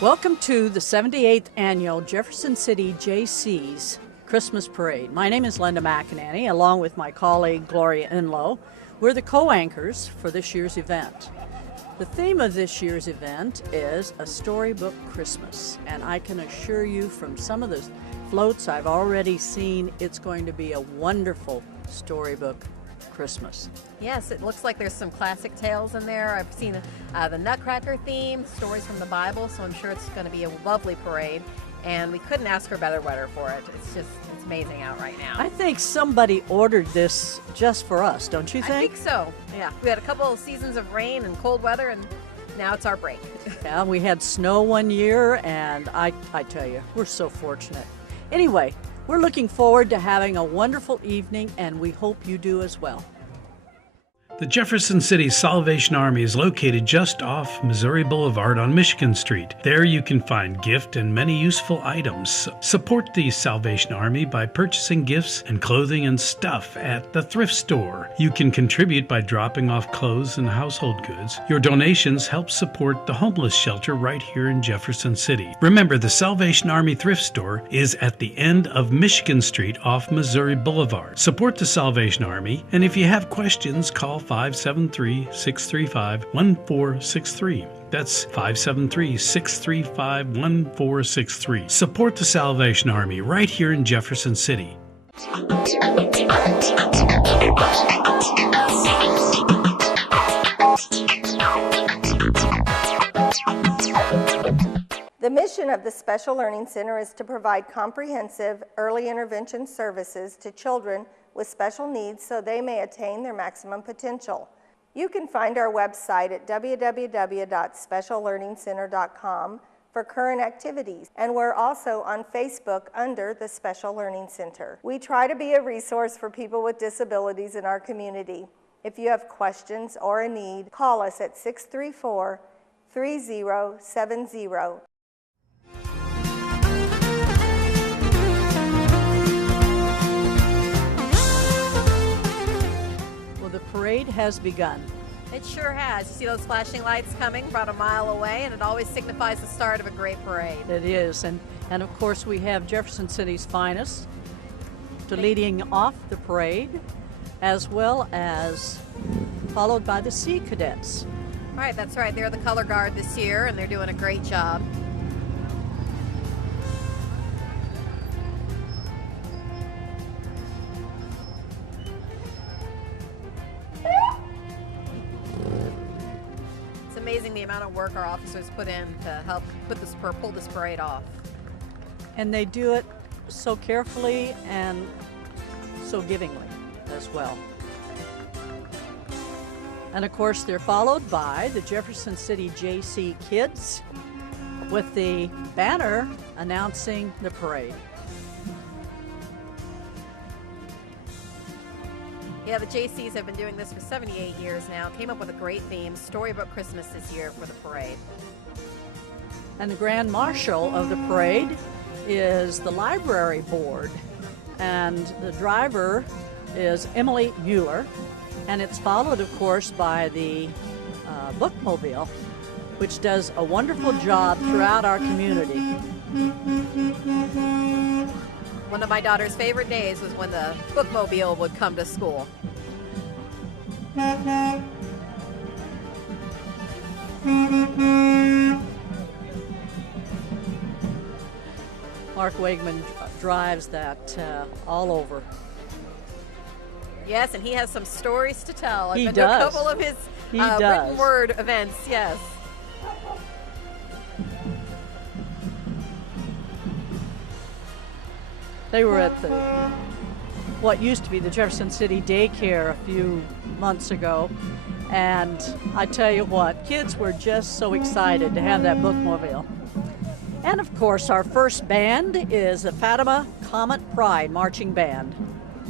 Welcome to the 78th Annual Jefferson City Jaycees Christmas Parade. My name is Linda McAnany, along with my colleague Gloria Enloe. We're the co-anchors for this year's event. The theme of this year's event is a storybook Christmas, and I can assure you from some of the floats I've already seen, it's going to be a wonderful storybook Christmas. Yes, it looks like there's some classic tales in there. I've seen the Nutcracker theme, stories from the Bible, so I'm sure it's going to be a lovely parade. And we couldn't ask for better weather for it. It's amazing out right now. I think somebody ordered this just for us, don't you think? I think so, yeah. We had a couple of seasons of rain and cold weather, and now it's our break. Yeah, we had snow one year, and I tell you, we're so fortunate. Anyway, we're looking forward to having a wonderful evening, and we hope you do as well. The Jefferson City Salvation Army is located just off Missouri Boulevard on Michigan Street. There you can find gift and many useful items. Support the Salvation Army by purchasing gifts and clothing and stuff at the thrift store. You can contribute by dropping off clothes and household goods. Your donations help support the homeless shelter right here in Jefferson City. Remember, the Salvation Army thrift store is at the end of Michigan Street off Missouri Boulevard. Support the Salvation Army, and if you have questions, call 573-635-1463. That's 573-635-1463. Support the Salvation Army right here in Jefferson City. The mission of the Special Learning Center is to provide comprehensive early intervention services to children with special needs so they may attain their maximum potential. You can find our website at www.speciallearningcenter.com for current activities, and we're also on Facebook under the Special Learning Center. We try to be a resource for people with disabilities in our community. If you have questions or a need, call us at 634-3070. The parade has begun. It sure has. You see those flashing lights coming about a mile away, and it always signifies the start of a great parade. It is, and of course we have Jefferson City's finest leading off the parade, as well as followed by the Sea Cadets. All right, that's right. They're the color guard this year, and they're doing a great job. Amazing the amount of work our officers put in to help pull this parade off. And they do it so carefully and so givingly as well. And of course they're followed by the Jefferson City JC Kids with the banner announcing the parade. Yeah, the Jaycees have been doing this for 78 years now. Came up with a great theme, Storybook Christmas this year for the parade. And the Grand Marshal of the parade is the library board. And the driver is Emily Mueller. And it's followed, of course, by the bookmobile, which does a wonderful job throughout our community. One of my daughter's favorite days was when the bookmobile would come to school. Mark Wegman drives that all over. Yes, and he has some stories to tell. I've He been does. to a couple of his written word events, yes. They were at what used to be the Jefferson City Daycare a few months ago, and I tell you what, kids were just so excited to have that bookmobile. And of course, our first band is the Fatima Comet Pride Marching Band.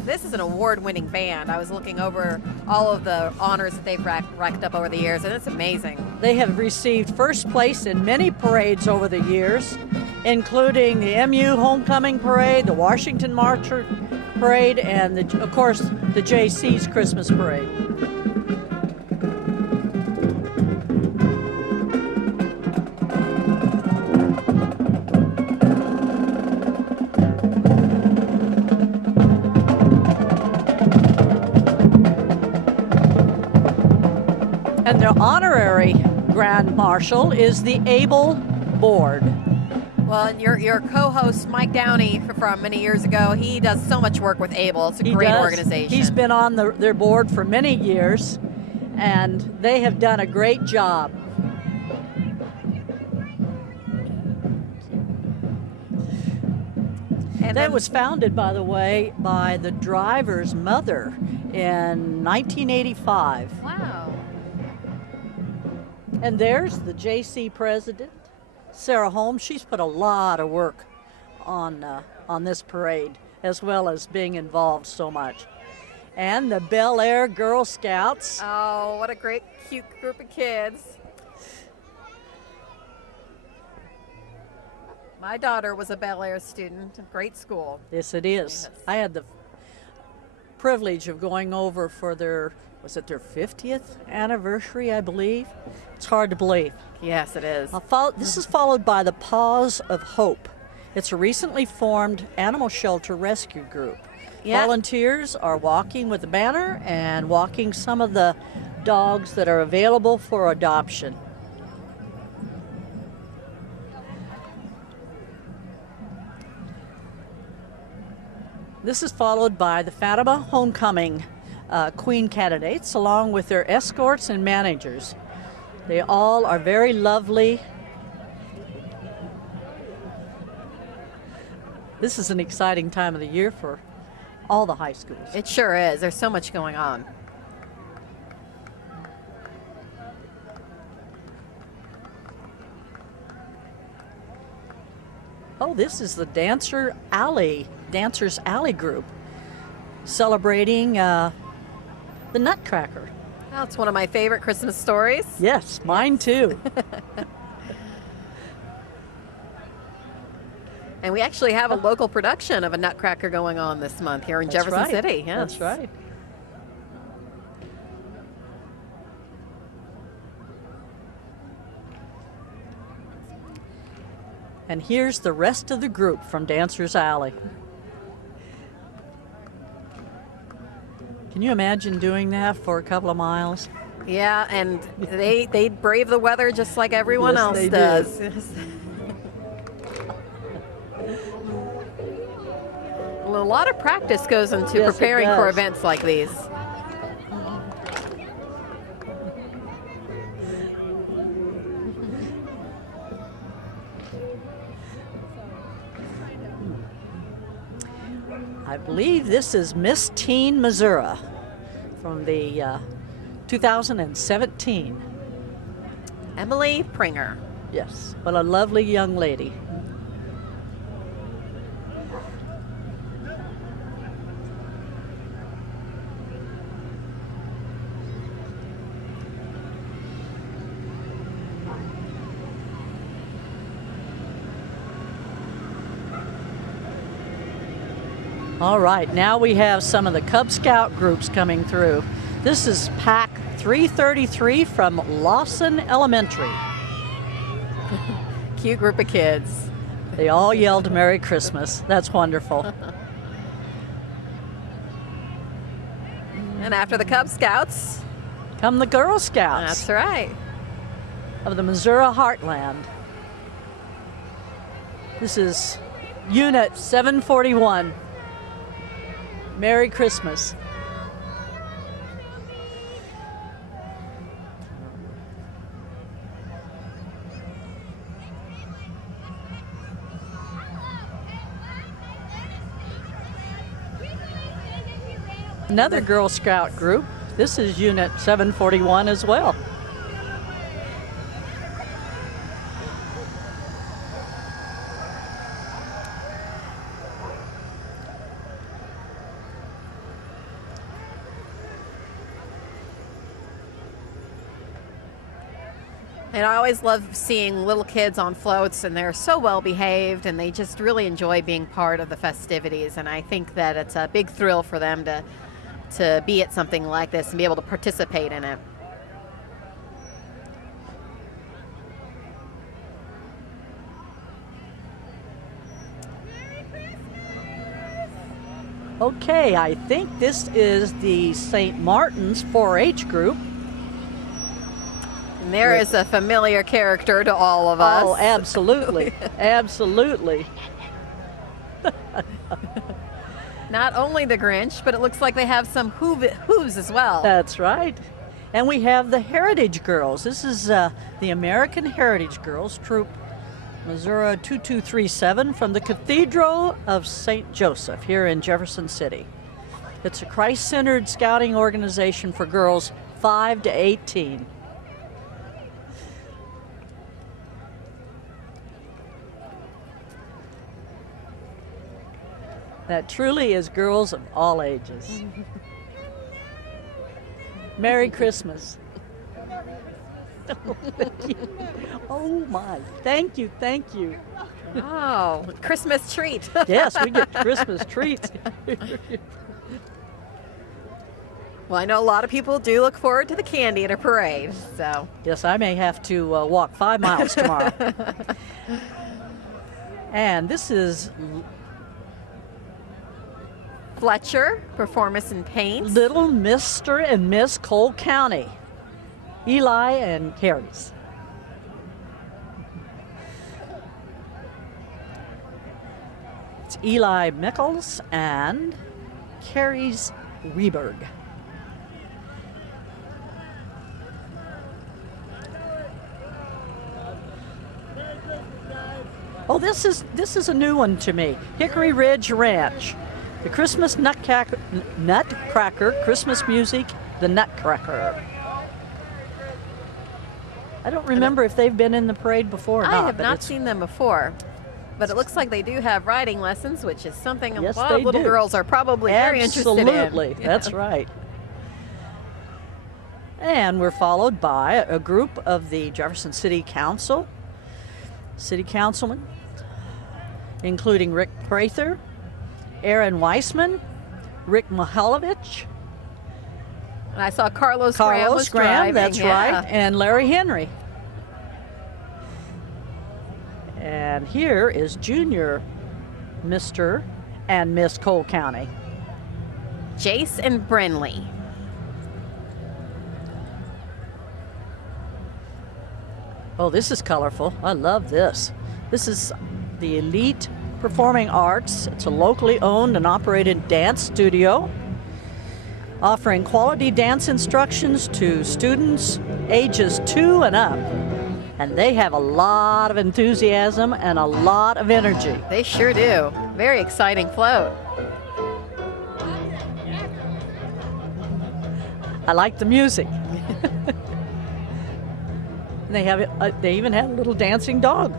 This is an award-winning band. I was looking over all of the honors that they've racked up over the years, and it's amazing. They have received first place in many parades over the years, including the MU Homecoming Parade, the Washington March Parade, and of course the Jaycees Christmas Parade. the honorary Grand Marshal is the Able Board. Well, and your co-host Mike Downey from many years ago, he does so much work with ABLE. It's a great organization. He's been on their board for many years, and they have done a great job. And that was founded, by the way, by the driver's mother in 1985. Wow. And there's the JC president, Sarah Holmes. She's put a lot of work on this parade, as well as being involved so much. And the Bel Air Girl Scouts. Oh, what a great, cute group of kids. My daughter was a Bel Air student, great school. Yes, it is. Yes. I had the privilege of going over for their 50th anniversary, I believe. It's hard to believe. Yes, it is. This is followed by the Paws of Hope. It's a recently formed animal shelter rescue group. Yep. Volunteers are walking with a banner and walking some of the dogs that are available for adoption. This is followed by the Fatima Homecoming Queen candidates, along with their escorts and managers. They all are very lovely. This is an exciting time of the year for all the high schools. It sure is. There's so much going on. Oh, this is the Dancers Alley group, celebrating the Nutcracker. That's one of my favorite Christmas stories. Yes, mine too. And we actually have a local production of a Nutcracker going on this month here in Jefferson City. Yes. That's right. And here's the rest of the group from Dancers Alley. Can you imagine doing that for a couple of miles? Yeah, and they brave the weather just like everyone else does. Well, a lot of practice goes into preparing for events like these. I believe this is Miss Teen Missouri from the 2017. Emily Pringer. Yes, what a lovely young lady. All right, now we have some of the Cub Scout groups coming through. This is Pack 333 from Lawson Elementary. Cute group of kids. They all yelled Merry Christmas. That's wonderful. And after the Cub Scouts come the Girl Scouts. That's right. Of the Missouri Heartland. This is Unit 741. Merry Christmas. Another Girl Scout group. This is Unit 741 as well. And I always love seeing little kids on floats, and they're so well behaved, and they just really enjoy being part of the festivities. And I think that it's a big thrill for them to be at something like this and be able to participate in it. Okay, I think this is the St. Martin's 4-H group. And there is a familiar character to all of us. Oh, absolutely. Absolutely. Not only the Grinch, but it looks like they have some hooves as well. That's right. And we have the Heritage Girls. This is the American Heritage Girls Troop, Missouri 2237, from the Cathedral of St. Joseph here in Jefferson City. It's a Christ-centered scouting organization for girls 5 to 18. That truly is girls of all ages. Merry Christmas. Oh my, thank you, thank you. Oh, Christmas treat. Yes, we get Christmas treats. Well, I know a lot of people do look forward to the candy at a parade, so. Yes, I may have to walk 5 miles tomorrow. And this is Fletcher, Performance in Paint. Little Mr. and Miss Cole County, Eli and Carrie's. It's Eli Mickles and Carrie's Reberg. Oh, this is a new one to me. Hickory Ridge Ranch. The Christmas Nutcracker Christmas music, the Nutcracker. I don't remember if they've been in the parade before or not. I have not seen them before, but it looks like they do have riding lessons, which is something a lot of little girls are probably very interested in. Absolutely, that's right. And we're followed by a group of the Jefferson City Council, city councilmen, including Rick Prather, Aaron Weissman, Rick Mihalovich. And I saw Carlos Graham was driving. That's right, and Larry Henry. And here is Junior Mr. and Miss Cole County. Jace and Brenly. Oh, this is colorful. I love this. This is the Elite Performing Arts. It's a locally owned and operated dance studio offering quality dance instructions to students ages 2 and up. And they have a lot of enthusiasm and a lot of energy. They sure do. Very exciting float. I like the music. They have it. They even have a little dancing dog.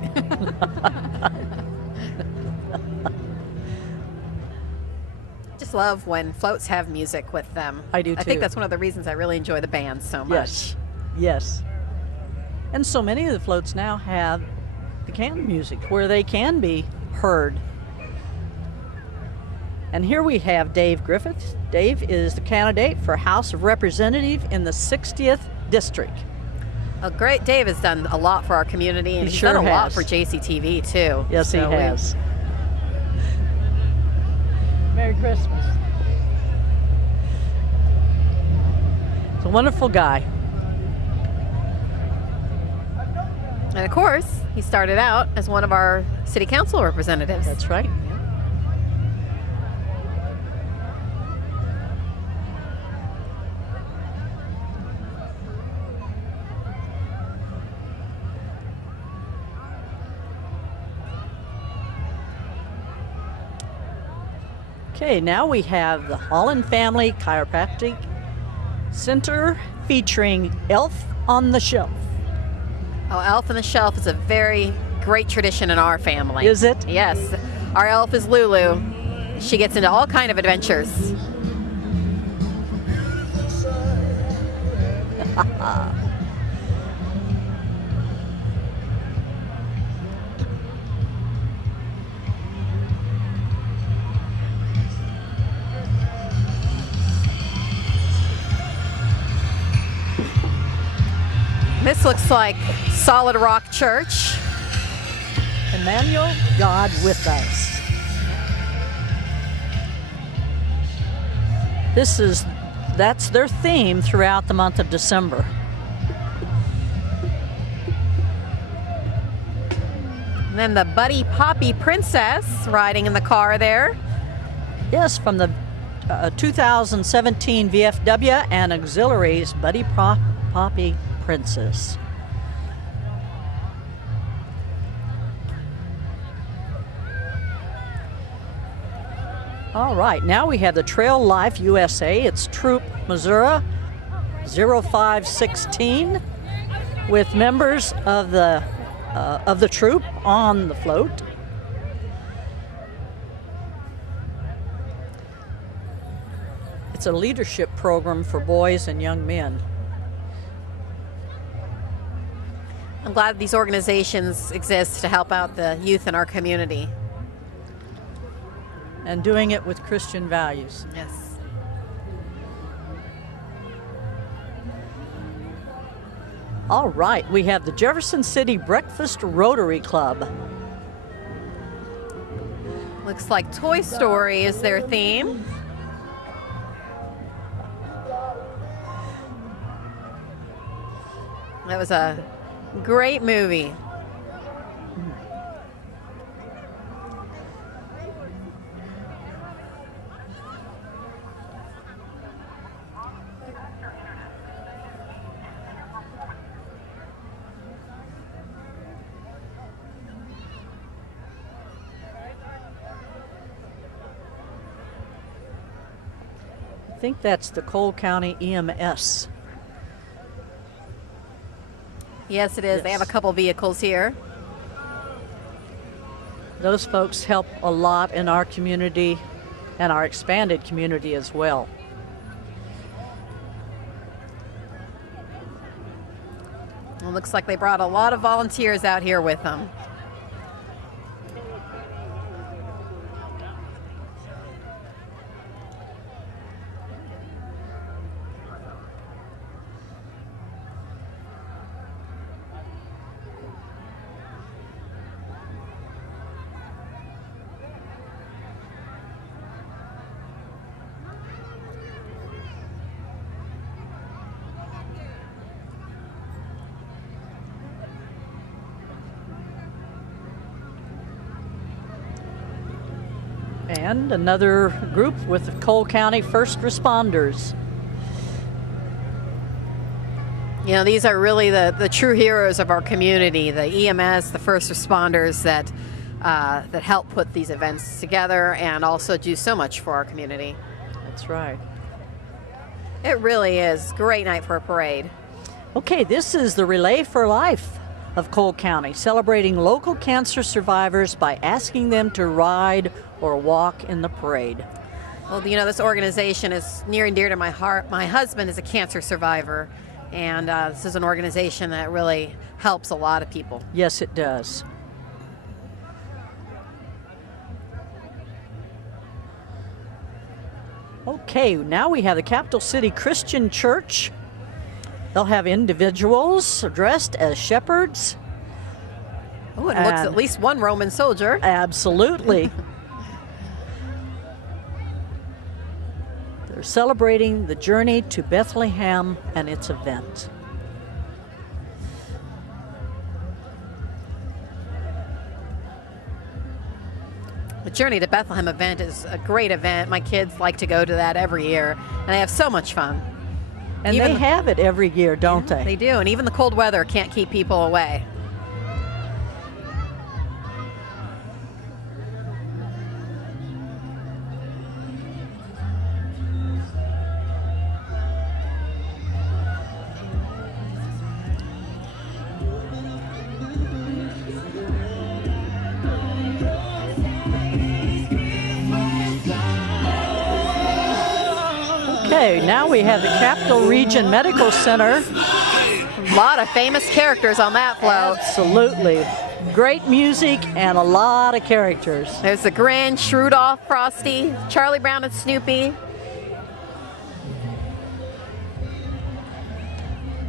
Just love when floats have music with them. I do too. I think that's one of the reasons I really enjoy the band so much. Yes, yes. And so many of the floats now have the can music where they can be heard. And here we have Dave Griffith. Dave is the candidate for House of Representative in the 60th District. Oh, great. Dave has done a lot for our community, and he's sure done a lot has. for JCTV, too. Yes, So he has. Merry Christmas. He's a wonderful guy. And of course, he started out as one of our city council representatives. That's right. Okay, now we have the Holland Family Chiropractic Center featuring Elf on the Shelf. Oh, Elf on the Shelf is a very great tradition in our family. Is it? Yes. Our elf is Lulu. She gets into all kind of adventures. This looks like Solid Rock Church. Emmanuel, God with us. That's their theme throughout the month of December. And then the Buddy Poppy Princess riding in the car there. Yes, from the 2017 VFW and Auxiliaries Buddy Poppy Princess. All right, now we have the Trail Life USA. It's Troop Missouri 0516 with members of the troop on the float. It's a leadership program for boys and young men. I'm glad these organizations exist to help out the youth in our community. And doing it with Christian values. Yes. All right, we have the Jefferson City Breakfast Rotary Club. Looks like Toy Story is their theme. That was a great movie. I think that's the Cole County EMS. Yes, it is. Yes. They have a couple vehicles here. Those folks help a lot in our community and our expanded community as well. It looks like they brought a lot of volunteers out here with them. And another group with the Cole County First Responders. You know, these are really the true heroes of our community, the EMS, the first responders that help put these events together and also do so much for our community. That's right. It really is. Great night for a parade. Okay, this is the Relay for Life of Cole County, celebrating local cancer survivors by asking them to ride or walk in the parade. Well, you know, this organization is near and dear to my heart. My husband is a cancer survivor, and this is an organization that really helps a lot of people. Yes, it does. Okay, now we have the Capital City Christian Church. They'll have individuals dressed as shepherds. Oh, it looks at least one Roman soldier. Absolutely. They're celebrating the journey to Bethlehem and its event. The Journey to Bethlehem event is a great event. My kids like to go to that every year, and they have so much fun. And they have it every year, don't they? They do, and even the cold weather can't keep people away. Okay, now we have the Capital Region Medical Center. A lot of famous characters on that float. Absolutely. Great music and a lot of characters. There's the Grinch, Rudolph, Frosty, Charlie Brown and Snoopy.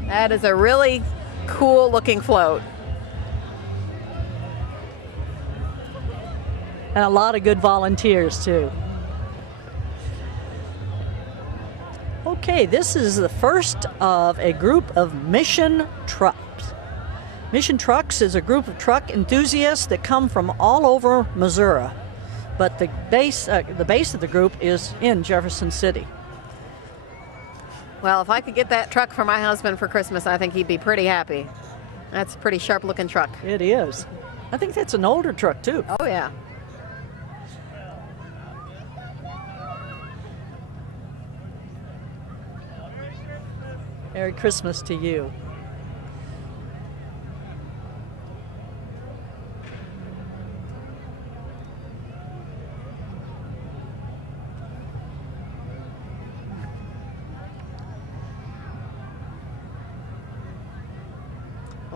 That is a really cool looking float. And a lot of good volunteers too. Okay, this is the first of a group of mission trucks. Mission trucks This is a group of truck enthusiasts that come from all over Missouri, but the base of the group is in Jefferson City. Well, if I could get that truck for my husband for Christmas, I think he'd be pretty happy. That's a pretty sharp-looking truck. It is. I think that's an older truck, too. Oh, yeah. Merry Christmas to you.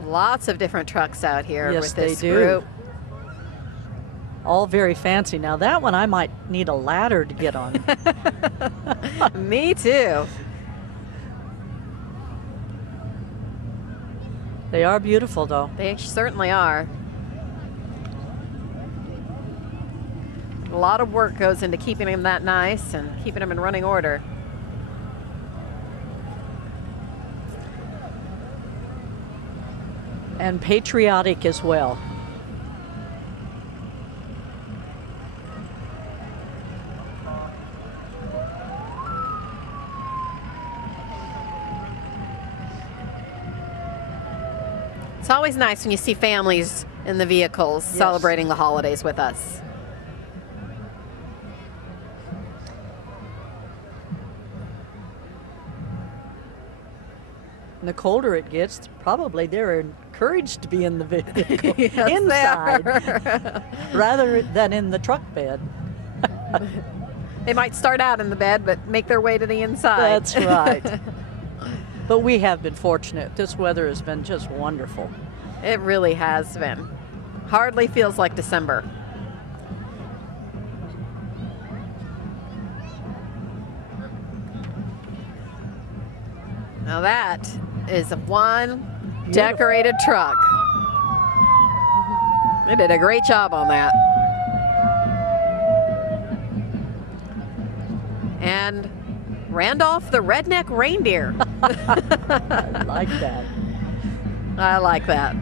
Lots of different trucks out here Yes, with this they do. group. All very fancy. Now that one I might need a ladder to get on. Me too. They are beautiful, though. They certainly are. A lot of work goes into keeping them that nice and keeping them in running order. And patriotic as well. It's always nice when you see families in the vehicles celebrating the holidays with us. And the colder it gets, probably they're encouraged to be in the vehicle Yes, inside rather than in the truck bed. They might start out in the bed, but make their way to the inside. That's right. But we have been fortunate. This weather has been just wonderful. It really has been. Hardly feels like December. Now that is one decorated truck. They did a great job on that. And Randolph the Redneck Reindeer. I like that. I like that.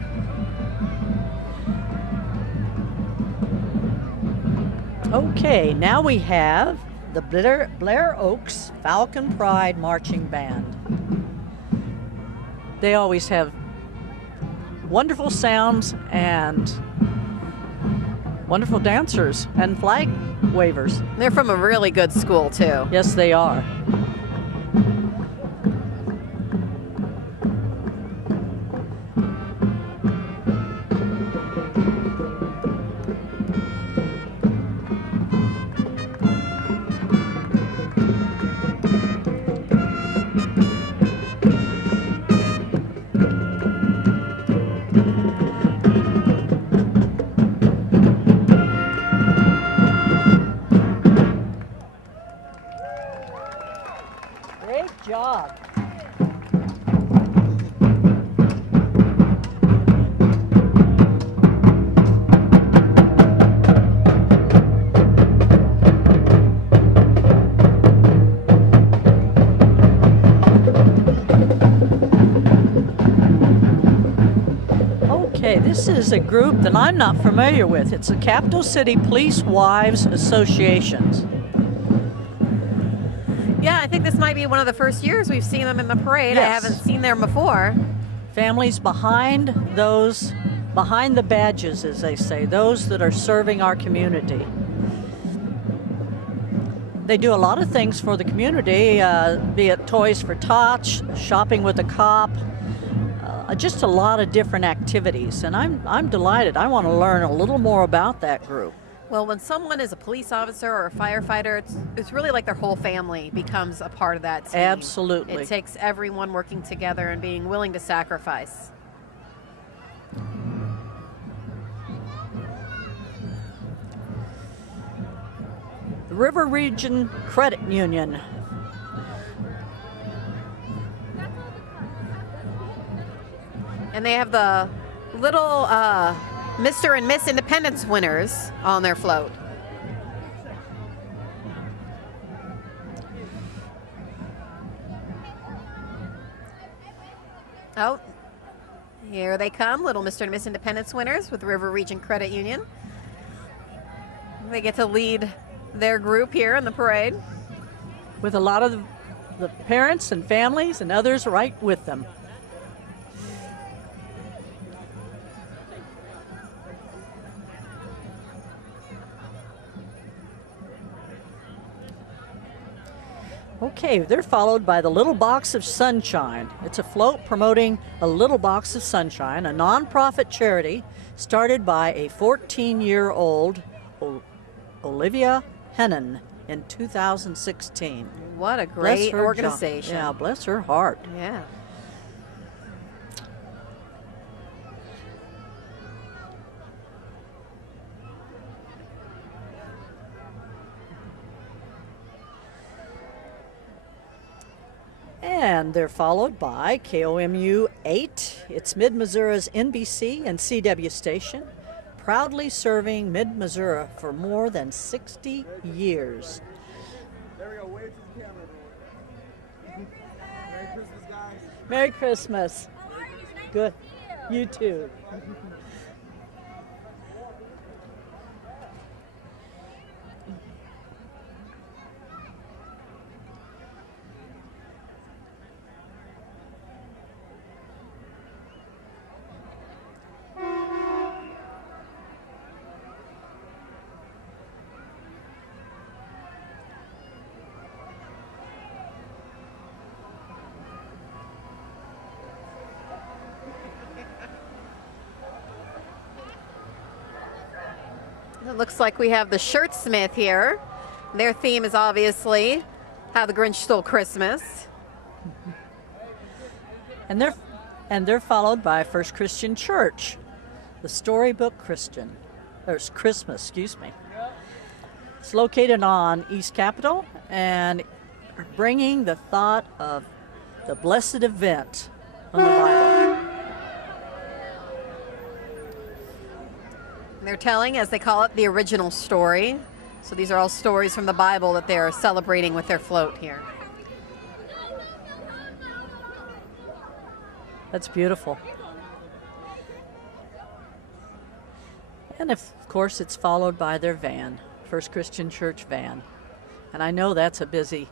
Okay, now we have the Blair Oaks Falcon Pride Marching Band. They always have wonderful sounds and wonderful dancers and flag wavers. They're from a really good school, too. Yes, they are. Great job. Okay, this is a group that I'm not familiar with. It's the Capital City Police Wives Associations. Yeah, I think this might be one of the first years we've seen them in the parade. Yes. I haven't seen them before. Families behind the badges, as they say, those that are serving our community. They do a lot of things for the community, be it Toys for Tots, shopping with a cop, just a lot of different activities. And I'm delighted. I want to learn a little more about that group. Well, when someone is a police officer or a firefighter, it's really like their whole family becomes a part of that team. Absolutely. It takes everyone working together and being willing to sacrifice. The River Region Credit Union. And they have the little Mr. and Miss Independence winners on their float. Oh, Here they come, Little Mr. and Miss Independence winners with River Region Credit Union. They get to lead their group here in the parade. With a lot of the parents and families and others right with them. Okay, they're followed by the Little Box of Sunshine. It's a float promoting a Little Box of Sunshine, a nonprofit charity started by a 14-year-old Olivia Hennon in 2016. What a great organization. Yeah, bless her heart. Yeah. And they're followed by KOMU 8. It's Mid-Missouri's NBC and CW station, proudly serving Mid-Missouri for more than 60 years. There we go. Wave to the camera, everyone. Merry Christmas, guys. Merry Christmas. Good. You too. It looks like we have the Shirt Smith here. Their theme is obviously How the Grinch Stole Christmas. And they're followed by First Christian Church, the Storybook Christian, or Christmas, excuse me. It's located on East Capitol and bringing the thought of the blessed event from the Bible. They're telling, as they call it, the original story. So these are all stories from the Bible that they're celebrating with their float here. That's beautiful. And of course, it's followed by their van, First Christian Church van. And I know that's a busy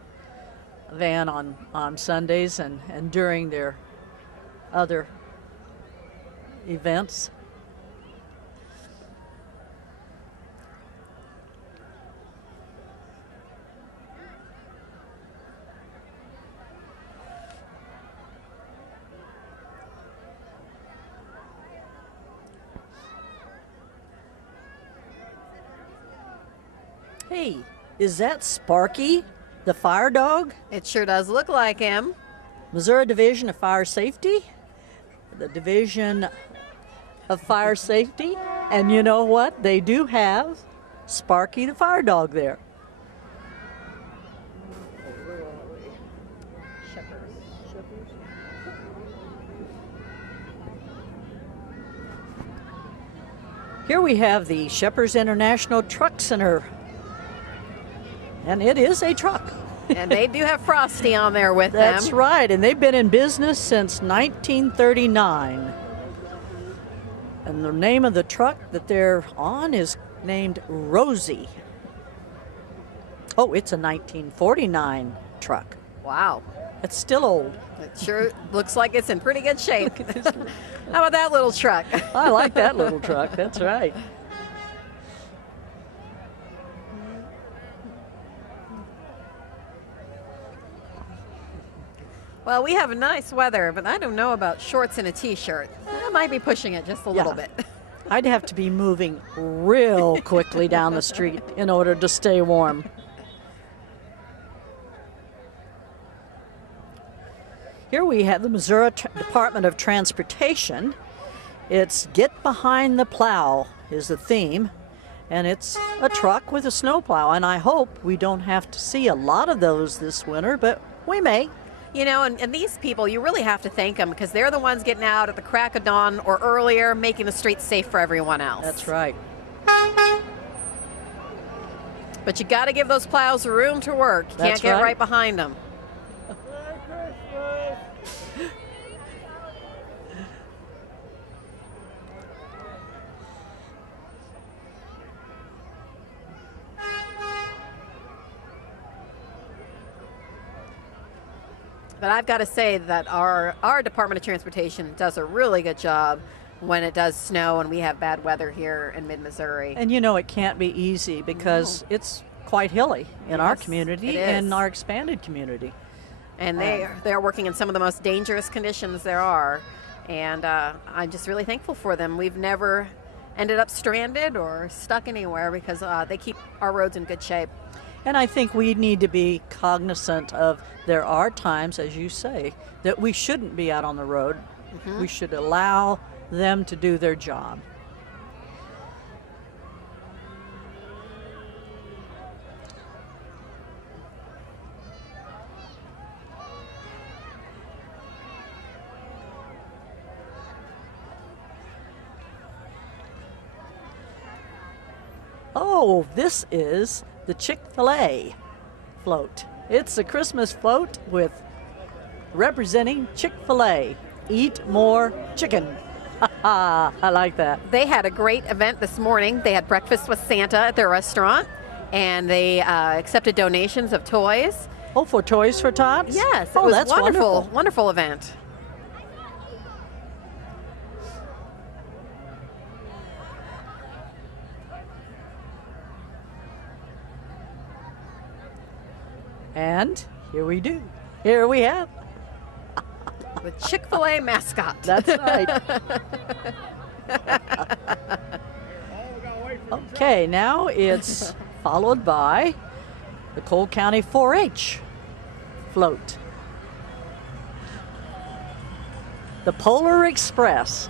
van on Sundays and during their other events. Hey, is that Sparky, the fire dog? It sure does look like him. Missouri Division of Fire Safety, the Division of Fire Safety, and you know what? They do have Sparky the fire dog there. Here we have the Shepherd's International Truck Center, and it is a truck. And they do have Frosty on there with them. That's right, and they've been in business since 1939. And the name of the truck that they're on is named Rosie. Oh, it's a 1949 truck. Wow. It's still old. It sure looks like it's in pretty good shape. How about that little truck? I like that little truck, that's right. Well, we have nice weather, but I don't know about shorts and a t-shirt. I might be pushing it just a little bit. I'd have to be moving real quickly down the street in order to stay warm. Here we have the Missouri Department of Transportation. It's Get Behind the Plow is the theme, and it's a truck with a snowplow, and I hope we don't have to see a lot of those this winter, but we may. You know, and these people, you really have to thank them because they're the ones getting out at the crack of dawn or earlier, making the streets safe for everyone else. That's right. But you got to give those plows room to work. You can't get right behind them. But I've got to say that our Department of Transportation does a really good job when it does snow and we have bad weather here in mid-Missouri. And you know it can't be easy because it's quite hilly in our Yes, community it is. and our expanded community. And they're working in some of the most dangerous conditions there are. And I'm just really thankful for them. We've never ended up stranded or stuck anywhere because they keep our roads in good shape. And I think we need to be cognizant of there are times, as you say, that we shouldn't be out on the road. We should allow them to do their job. Oh, this is the Chick-fil-A float. It's a Christmas float with representing Chick-fil-A. Eat more chicken. I like that. They had a great event this morning. They had breakfast with Santa at their restaurant, and they accepted donations of toys. Oh, for Toys for Tots? Yes, it Oh, was that's wonderful, wonderful event. And here we have. The Chick-fil-A mascot. That's right. Okay, now it's followed by the Cole County 4-H float. The Polar Express.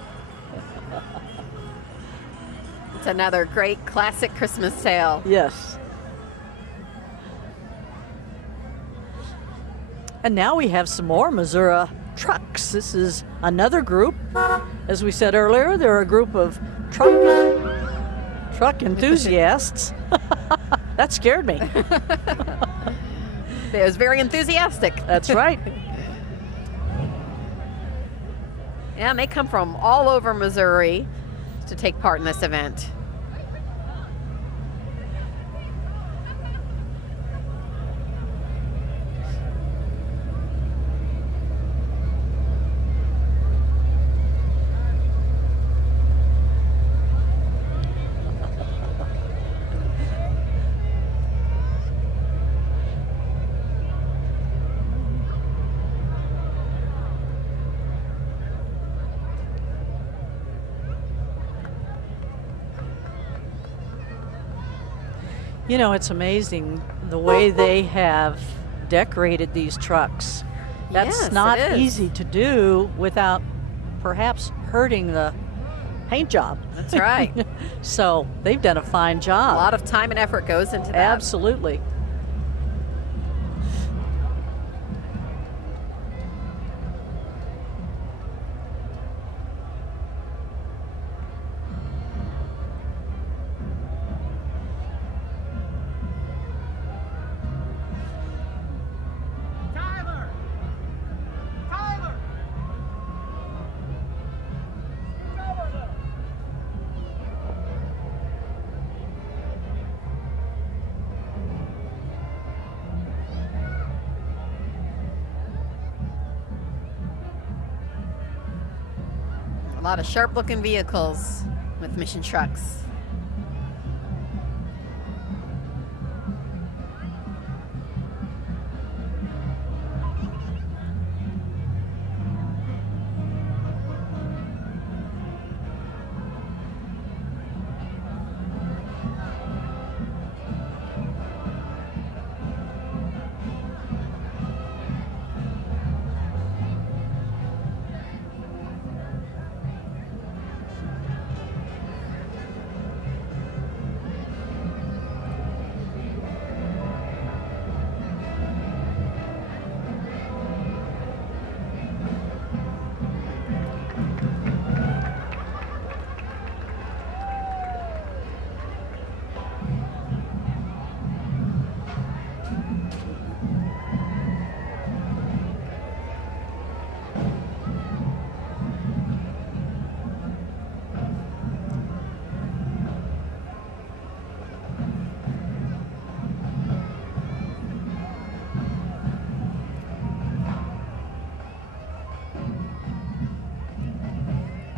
It's another great classic Christmas tale. Yes. And now we have some more Missouri trucks. This is another group. As we said earlier, they're a group of truck enthusiasts. That scared me. It was very enthusiastic. That's right. And they come from all over Missouri to take part in this event. You know, it's amazing the way they have decorated these trucks. That's Yes, not it is. easy to do without perhaps hurting the paint job. That's right. So they've done a fine A job. lot of time and effort goes into that. Absolutely. A lot of sharp-looking vehicles with mission trucks.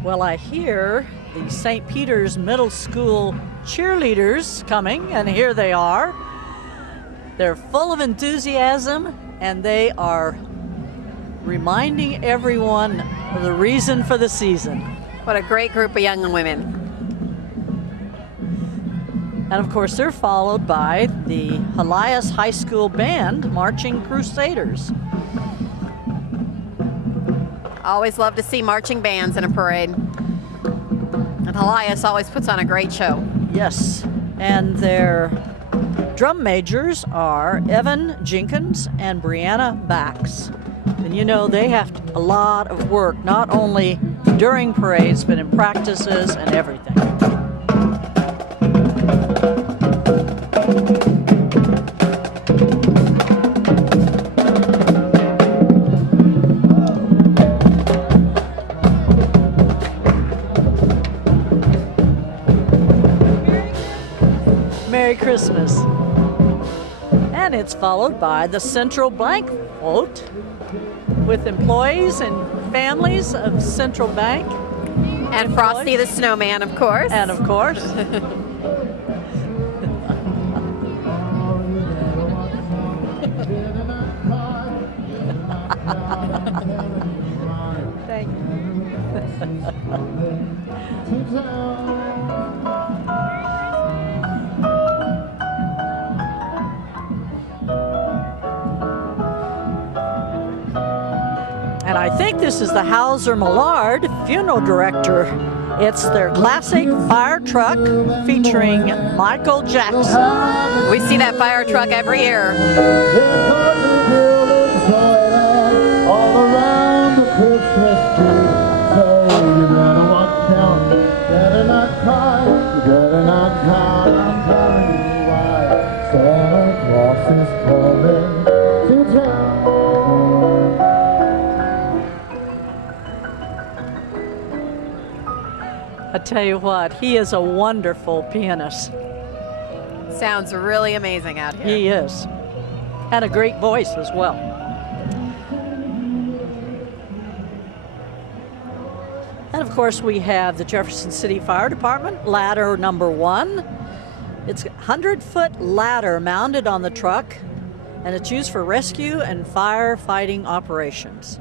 Well, I hear the St. Peter's Middle School cheerleaders coming, and here they are. They're full of enthusiasm, and they are reminding everyone of the reason for the season. What a great group of young women. And of course, they're followed by the Elias High School Band Marching Crusaders. Always love to see marching bands in a parade. And Elias always puts on a great show. Yes, and their drum majors are Evan Jenkins and Brianna Bax. And you know, they have a lot of work, not only during parades, but in practices and everything. Merry Christmas. And it's followed by the Central Bank float with employees and families of Central Bank. And Frosty the Snowman, of course. And of course. Thank you. And I think this is the Hauser Millard funeral director. It's their classic fire truck featuring Michael Jackson. We see that fire truck every year. All around the Christmas tree. So you better watch out. Better not cry. You better not cry. I'm telling you why. Santa Claus is coming to town. I tell you what, he is a wonderful pianist. Sounds really amazing out here. He is. And a great voice as well. And of course, we have the Jefferson City Fire Department, ladder number 1. It's a 100-foot ladder mounted on the truck, and it's used for rescue and firefighting operations.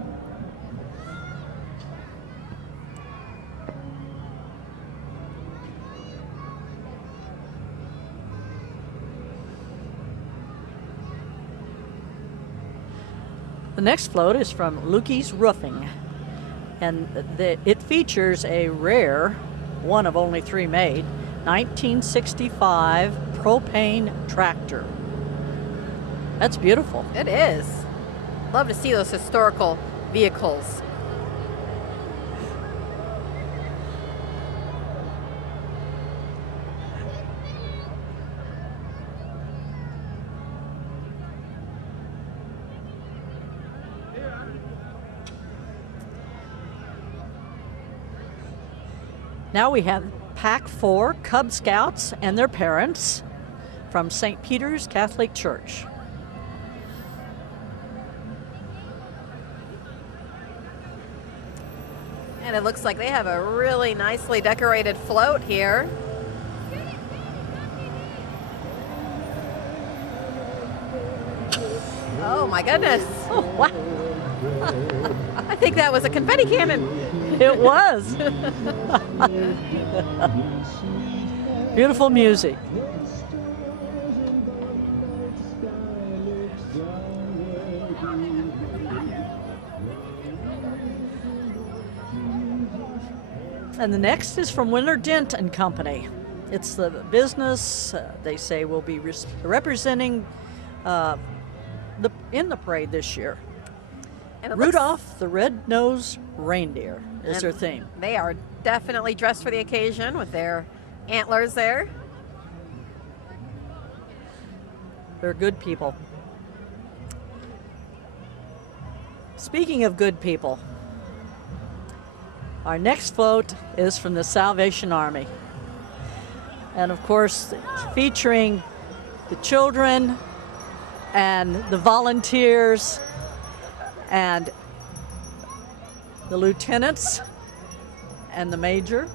The next float is from Lukey's Roofing, and it features a rare, one of only 3 made, 1965 propane tractor. That's beautiful. It is. Love to see those historical vehicles. Now we have Pack 4 Cub Scouts and their parents from St. Peter's Catholic Church. And it looks like they have a really nicely decorated float here. Oh my goodness. Oh, wow. I think that was a confetti cannon. It was. Beautiful music. And the next is from Winter Dent and Company. It's the business they say will be representing in the parade this year. And Rudolph the Red-Nosed Reindeer is their theme. They are definitely dressed for the occasion with their antlers there. They're good people. Speaking of good people, our next float is from the Salvation Army. And of course, featuring the children and the volunteers and the lieutenants and the Major.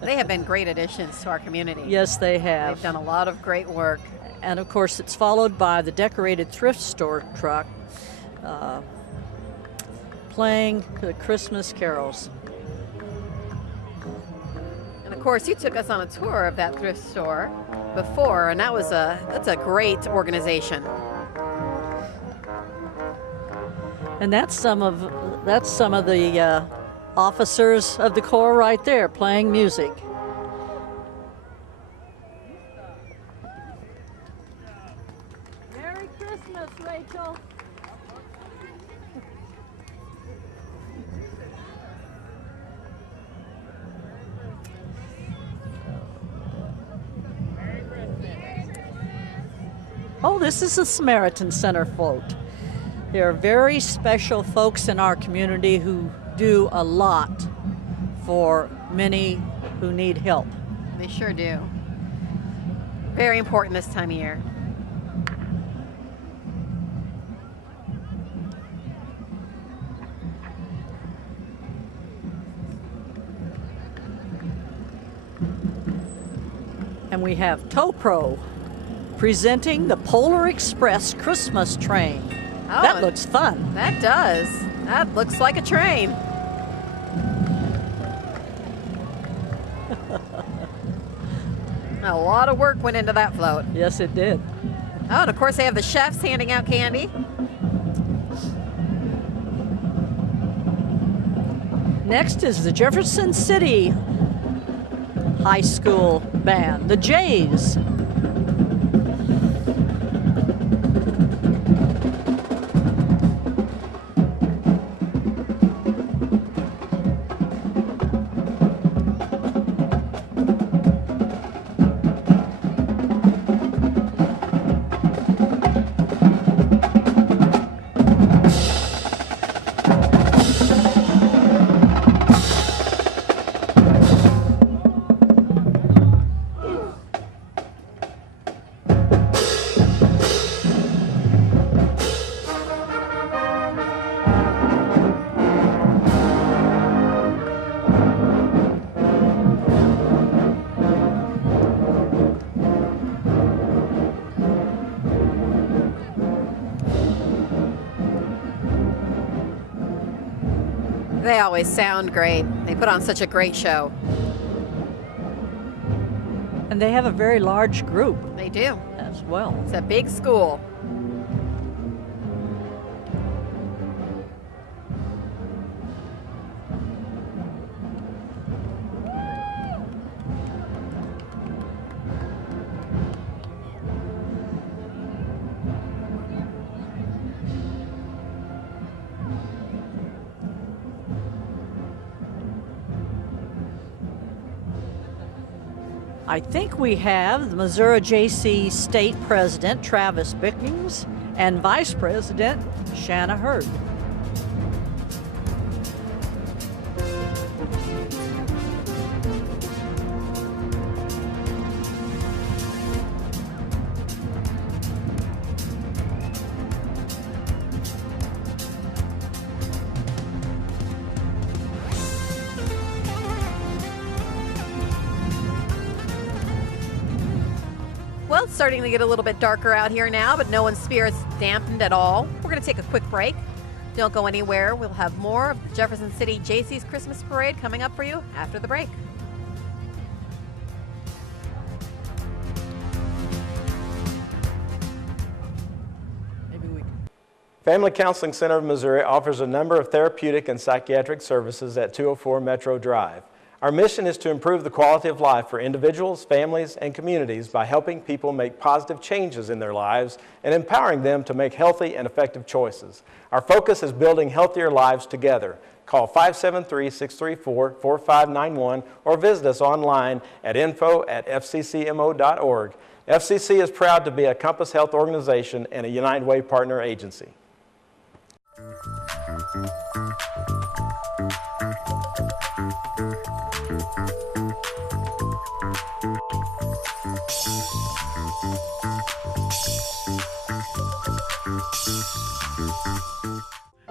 They have been great additions to our community. Yes, they have. They've done a lot of great work. And of course, it's followed by the decorated thrift store truck playing the Christmas carols. And of course, you took us on a tour of that thrift store before, and that's a great organization. And that's some of the officers of the Corps right there playing music. Merry Christmas, Rachel. Oh, this is the Samaritan Center float. There are very special folks in our community who do a lot for many who need help. They sure do. Very important this time of year. And we have TowPro presenting the Polar Express Christmas train. Oh, That looks fun. That does. That looks like a train. A lot of work went into that float. Yes, it did. Oh, and of course they have the chefs handing out candy. Next is the Jefferson City High School band, the Jays. They always sound great. They put on such a great show. And they have a very large group They do. as well. It's a big school. I think we have the Missouri Jaycees State President Travis Bickings and Vice President Shanna Hurd. Well, it's starting to get a little bit darker out here now, but no one's spirits dampened at all. We're going to take a quick break. Don't go anywhere. We'll have more of the Jefferson City Jaycees Christmas Parade coming up for you after the break. Family Counseling Center of Missouri offers a number of therapeutic and psychiatric services at 204 Metro Drive. Our mission is to improve the quality of life for individuals, families, and communities by helping people make positive changes in their lives and empowering them to make healthy and effective choices. Our focus is building healthier lives together. Call 573-634-4591 or visit us online at info@fccmo.org. FCC is proud to be a Compass Health organization and a United Way partner agency.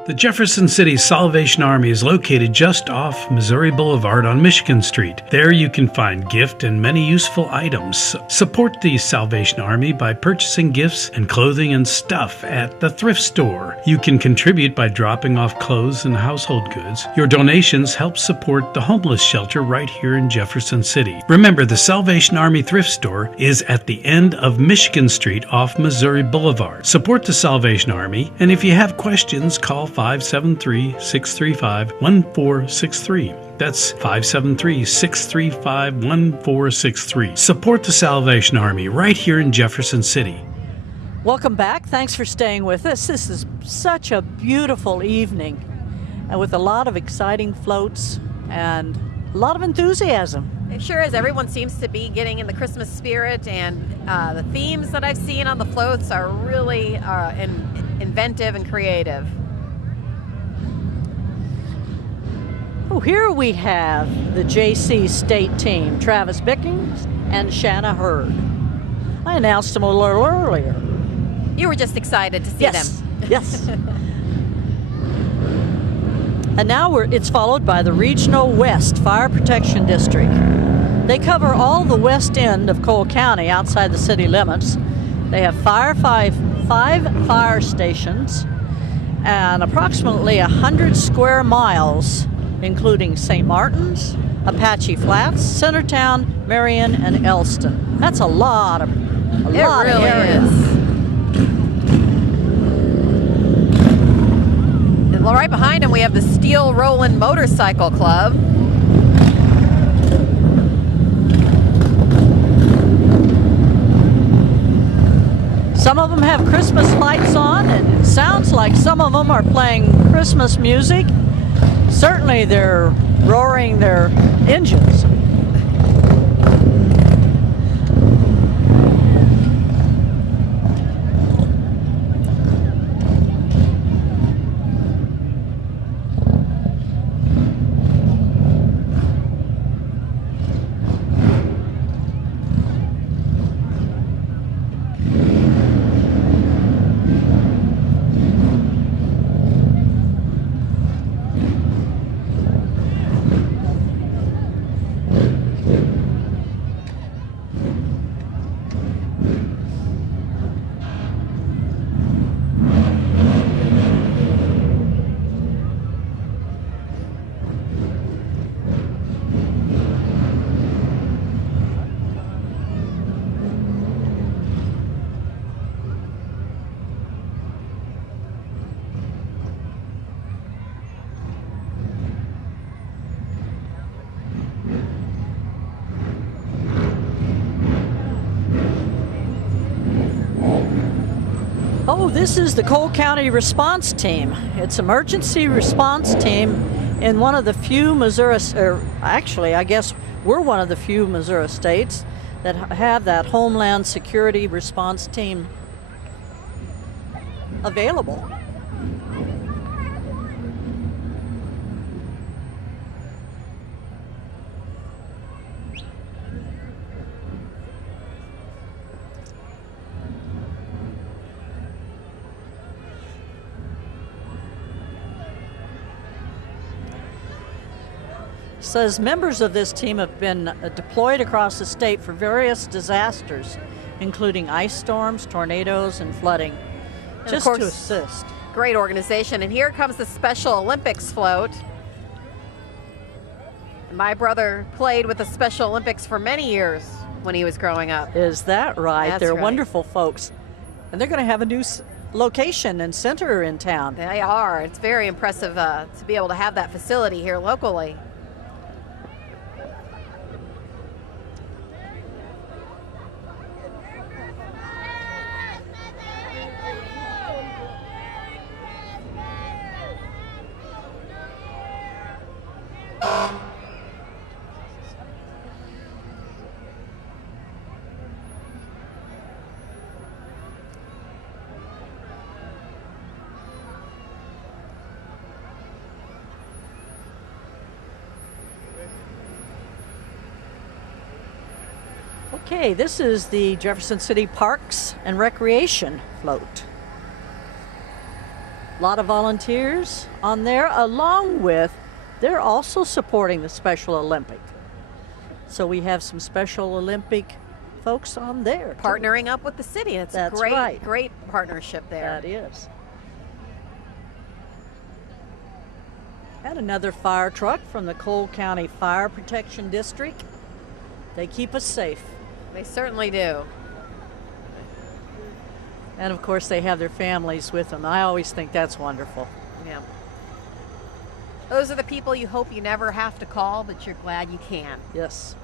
The The Jefferson City Salvation Army is located just off Missouri Boulevard on Michigan Street. There you can find gift and many useful items. Support the Salvation Army by purchasing gifts and clothing and stuff at the thrift store. You can contribute by dropping off clothes and household goods. Your donations help support the homeless shelter right here in Jefferson City. Remember, the Salvation Army thrift store is at the end of Michigan Street off Missouri Boulevard. Support the Salvation Army, and if you have questions, call 573-635-1463. That's 573-635-1463. Support the Salvation Army right here in Jefferson City. Welcome back. Thanks for staying with us. This is such a beautiful evening, and with a lot of exciting floats and a lot of enthusiasm. It sure is. Everyone seems to be getting in the Christmas spirit, and the themes that I've seen on the floats are really inventive and creative. Oh, here we have the Jaycees state team, Travis Bickings and Shanna Hurd. I announced them a little earlier. You were just excited to see them. Yes. And now it's followed by the Regional West Fire Protection District. They cover all the west end of Cole County outside the city limits. They have five fire stations and approximately 100 square miles, including St. Martin's, Apache Flats, Centertown, Marion, and Elston. That's a lot of area. And right behind him, we have the Steel Rollin' Motorcycle Club. Some of them have Christmas lights on, and it sounds like some of them are playing Christmas music. Certainly they're roaring their engines. Oh, this is the Cole County Response Team. It's emergency response team in one of the few Missouri, or actually, I guess we're one of the few Missouri states that have that Homeland Security Response Team available. Says members of this team have been deployed across the state for various disasters, including ice storms, tornadoes, and flooding, and just to assist. Great organization. And here comes the Special Olympics float. My brother played with the Special Olympics for many years when he was growing up. Is that right? That's They're right. wonderful folks. And they're going to have a new location and center in town. They are. It's very impressive to be able to have that facility here locally. Okay, this is the Jefferson City Parks and Recreation float. A lot of volunteers on there, along with, they're also supporting the Special Olympic. So we have some Special Olympic folks on there, too. Partnering up with the city. It's a That's great, right. great partnership there. That is. And another fire truck from the Cole County Fire Protection District. They keep us safe. They certainly do. And of course, they have their families with them. I always think that's wonderful. Yeah. Those are the people you hope you never have to call, but you're glad you can. Yes.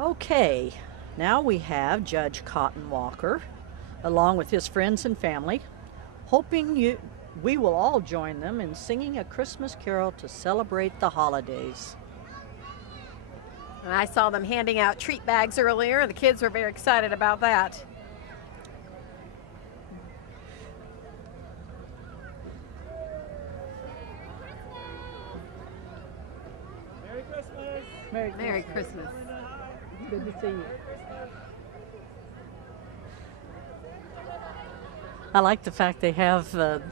Okay, now we have Judge Cotton Walker, along with his friends and family, hoping we will all join them in singing a Christmas carol to celebrate the holidays. And I saw them handing out treat bags earlier, and the kids were very excited about that. Merry Christmas. Good to see you. I like the fact they have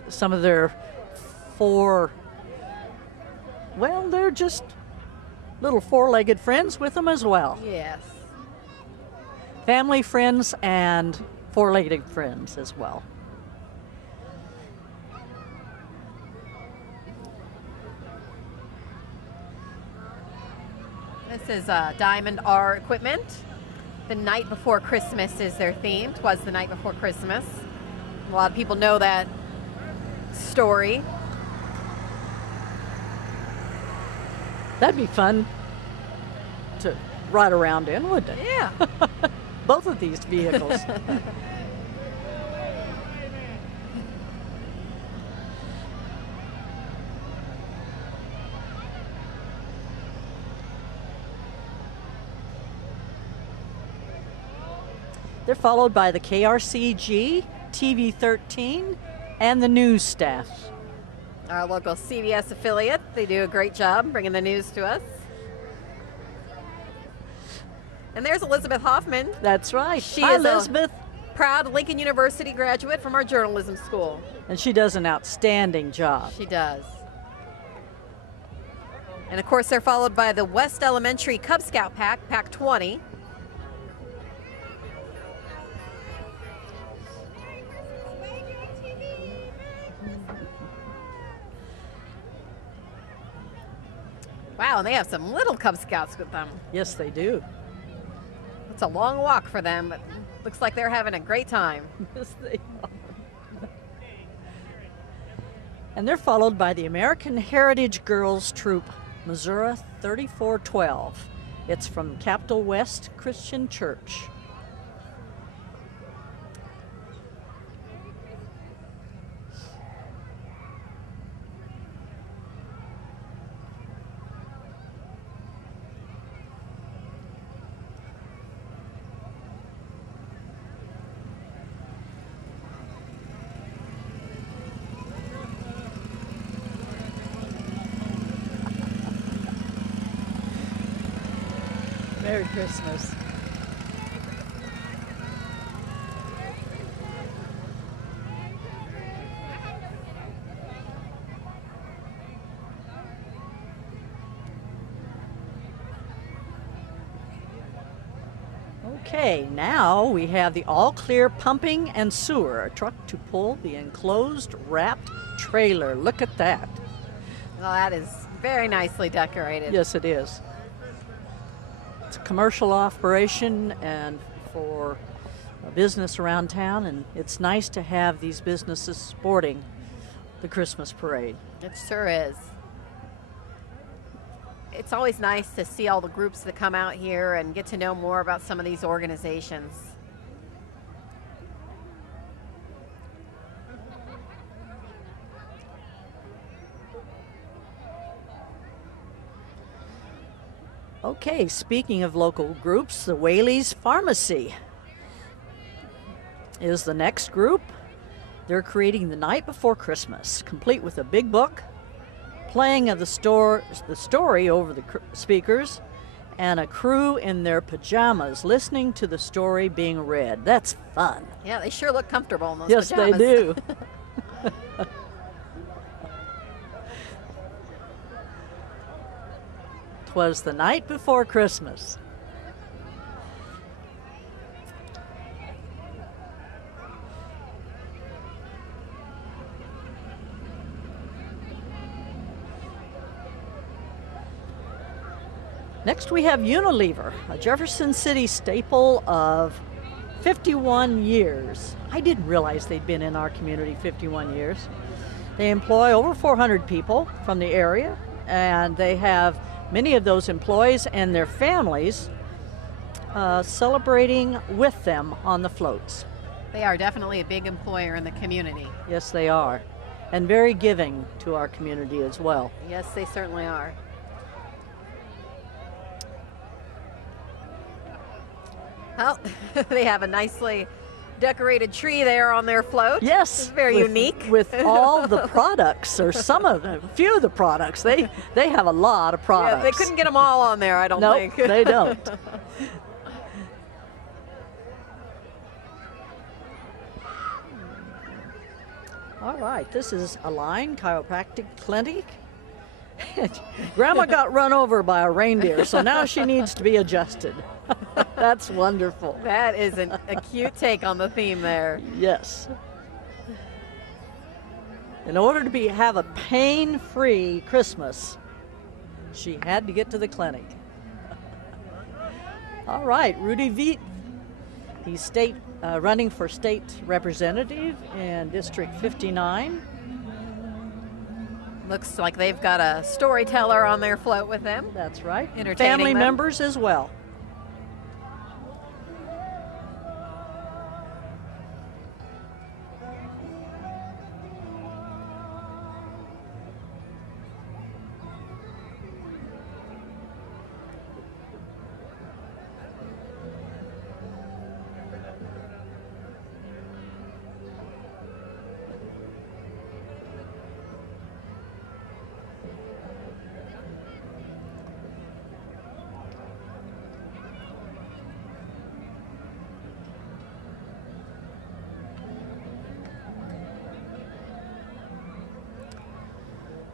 some of their they're just little four-legged friends with them as well. Yes. Family, friends, and four-legged friends as well. This is Diamond R Equipment. The night before Christmas is their theme. 'Twas the night before Christmas. A lot of people know that story. That'd be fun to ride around in, wouldn't it? Yeah. Both of these vehicles. They're followed by the KRCG, TV 13, and the news staff. Our local CBS affiliate. They do a great job bringing the news to us. And there's Elizabeth Hoffman. That's right. She Hi, is Elizabeth. a proud Lincoln University graduate from our journalism school. And she does an outstanding job. She does. And of course, they're followed by the West Elementary Cub Scout Pack, Pack 20. Wow, and they have some little Cub Scouts with them. Yes, they do. It's a long walk for them, but looks like they're having a great time. Yes, they are. And they're followed by the American Heritage Girls Troop, Missouri 3412. It's from Capital West Christian Church. Merry Christmas. Okay, now we have the All Clear Pumping and Sewer, a truck to pull the enclosed wrapped trailer. Look at that. Well, that is very nicely decorated. Yes, it is. It's a commercial operation and for a business around town, and it's nice to have these businesses supporting the Christmas parade. It sure is. It's always nice to see all the groups that come out here and get to know more about some of these organizations. Okay, speaking of local groups, the Whaley's Pharmacy is the next group. They're creating The Night Before Christmas, complete with a big book, playing of the story over the speakers, and a crew in their pajamas listening to the story being read. That's fun. Yeah, they sure look comfortable in those Yes, pajamas. they do. 'Twas the night before Christmas. Next we have Unilever, a Jefferson City staple of 51 years. I didn't realize they'd been in our community 51 years. They employ over 400 people from the area, and they have many of those employees and their families celebrating with them on the floats. They are definitely a big employer in the community. Yes, they are, and very giving to our community as well. Yes, they certainly are. Well, they have a nicely decorated tree there on their float. Yes, it's very unique. With all the products, or some of them, a few of the products. They have a lot of products. Yeah, they couldn't get them all on there, I don't think. Nope, they don't. All right, this is Align Chiropractic Clinic. Grandma got run over by a reindeer, so now she needs to be adjusted. That's wonderful. That is a cute take on the theme there. Yes. In order to have a pain-free Christmas, she had to get to the clinic. All right, Rudy Veit. He's running for state representative in District 59. Looks like they've got a storyteller on their float with them. That's right. Entertaining Family them. members as well.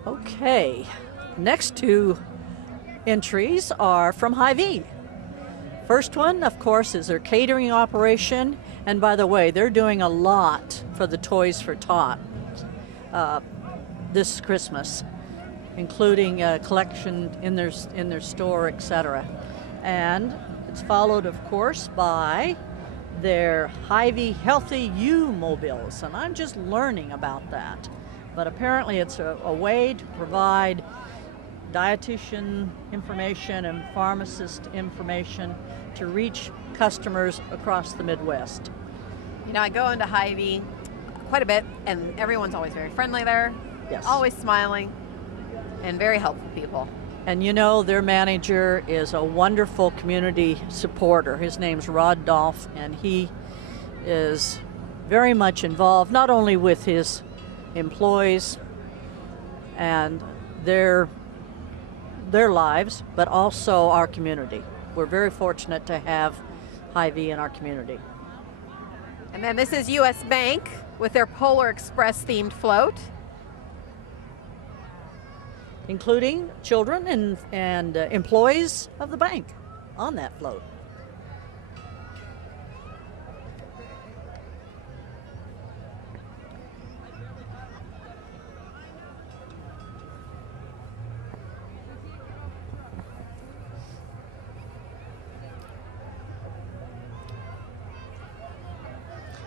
Okay, next two entries are from Hy-Vee. First one, of course, is their catering operation. And by the way, they're doing a lot for the Toys for Tot this Christmas, including a collection in their store, etc. And it's followed, of course, by their Hy-Vee Healthy U mobiles. And I'm just learning about that. But apparently it's a way to provide dietitian information and pharmacist information to reach customers across the Midwest. You know, I go into Hy-Vee quite a bit, and everyone's always very friendly there. Yes. Always smiling and very helpful people. And you know, their manager is a wonderful community supporter. His name's Rod Dolph, and he is very much involved, not only with his employees and their lives, but also our community. We're very fortunate to have Hy-Vee in our community. And then this is U.S. Bank with their Polar Express themed float. Including children and employees of the bank on that float.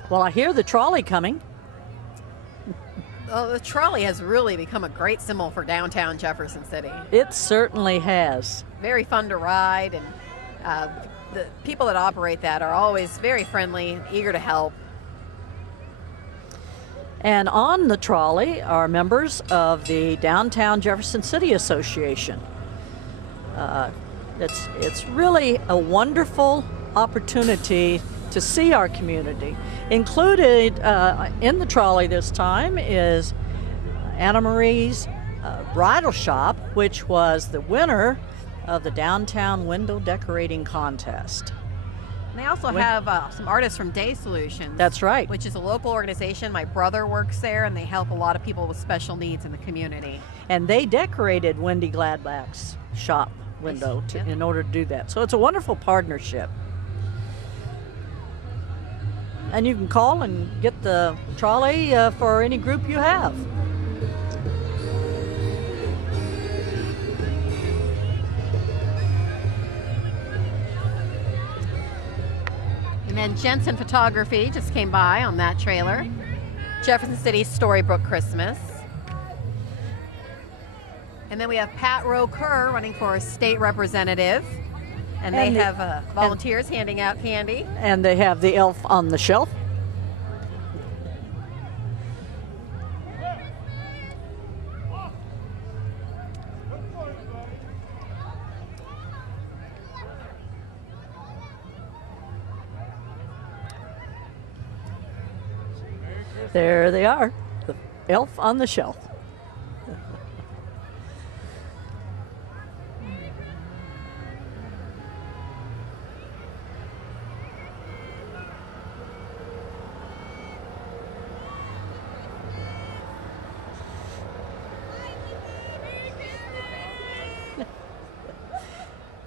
Well, I hear the trolley coming. Well, the trolley has really become a great symbol for downtown Jefferson City. It certainly has. Very fun to ride, and the people that operate that are always very friendly, eager to help. And on the trolley are members of the Downtown Jefferson City Association. It's really a wonderful opportunity to see our community. Included in the trolley this time is Anna Marie's bridal shop, which was the winner of the Downtown Window Decorating Contest. And they also have some artists from Day Solutions. That's right. Which is a local organization. My brother works there, and they help a lot of people with special needs in the community. And they decorated Wendy Gladbach's shop window in order to do that. So it's a wonderful partnership. And you can call and get the trolley for any group you have. And then Jensen Photography just came by on that trailer. Jefferson City Storybook Christmas. And then we have Pat Rowe Kerr running for state representative. And they have volunteers handing out candy. And they have the elf on the shelf. There they are, the elf on the shelf.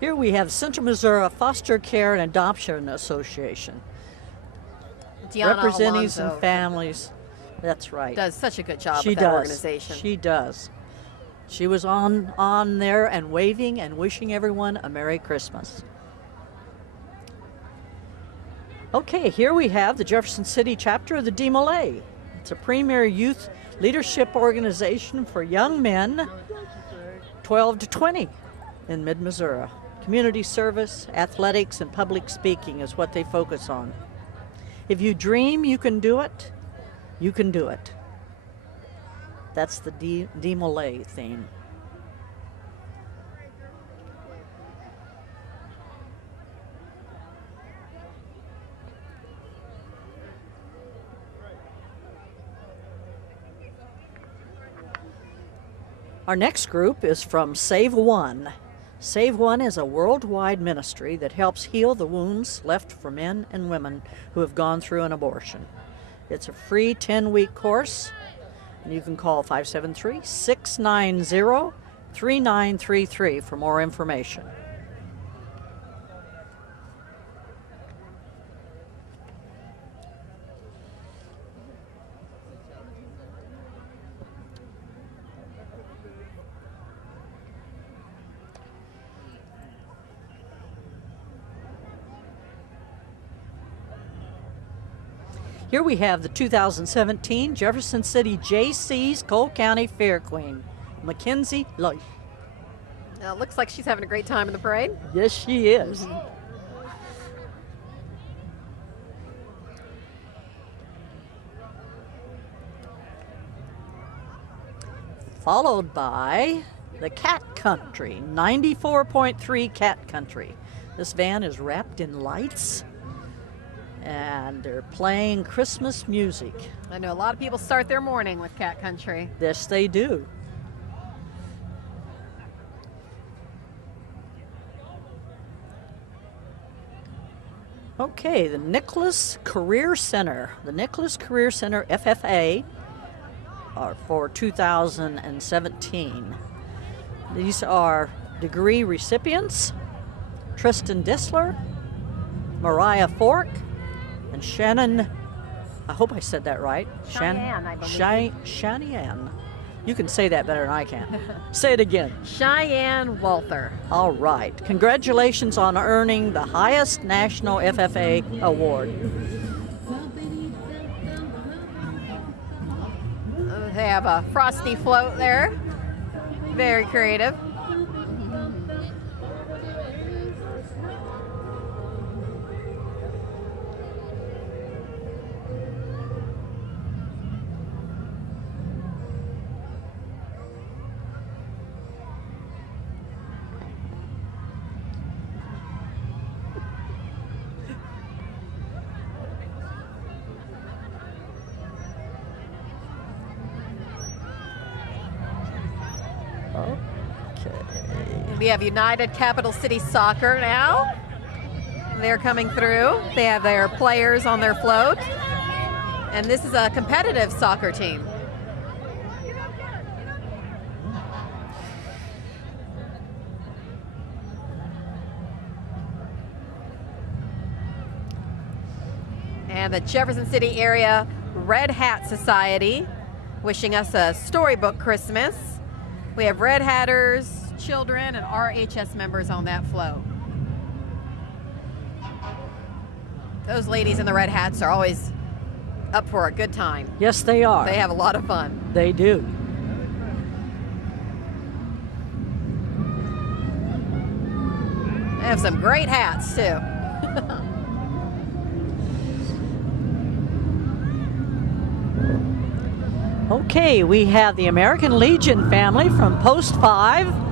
Here we have Central Missouri Foster Care and Adoption Association. Deanna Representing Alonso some families. That's right. does such a good job She with that does. organization. She does. She was on there and waving and wishing everyone a Merry Christmas. Okay, here we have the Jefferson City chapter of the DMLA. It's a premier youth leadership organization for young men 12 to 20 in mid-Missouri. Community service, athletics, and public speaking is what they focus on. If you dream you can do it, you can do it. That's the DMLA theme. Our next group is from Save One. Save One is a worldwide ministry that helps heal the wounds left for men and women who have gone through an abortion. It's a free 10-week course, and you can call 573-690-3933 for more information. Here we have the 2017 Jefferson City Jaycees Cole County Fair Queen, Mackenzie Loy. Now, it looks like she's having a great time in the parade. Yes, she is. Followed by the Cat Country, 94.3 Cat Country. This van is wrapped in lights, and they're playing Christmas music. I know a lot of people start their morning with Cat Country. Yes, they do. Okay, the Nicholas Career Center. The Nicholas Career Center FFA are for 2017. These are degree recipients: Tristan Dissler, Mariah Fork, and Shannon, I hope I said that right. Cheyenne, I believe. Cheyenne. You can say that better than I can. Say it again. Cheyenne Walther. All right. Congratulations on earning the highest national FFA award. They have a frosty float there. Very creative. We have United Capital City Soccer now. They're coming through. They have their players on their float. And this is a competitive soccer team. And the Jefferson City Area Red Hat Society wishing us a storybook Christmas. We have Red Hatters, children, and RHS members on that float. Those ladies in the red hats are always up for a good time. Yes, they are. They have a lot of fun. They do. They have some great hats, too. Okay, we have the American Legion family from Post 5.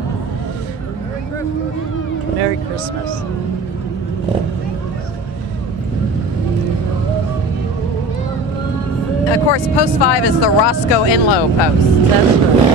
Merry Christmas. Of course, Post 5 is the Roscoe Enloe post. That's right.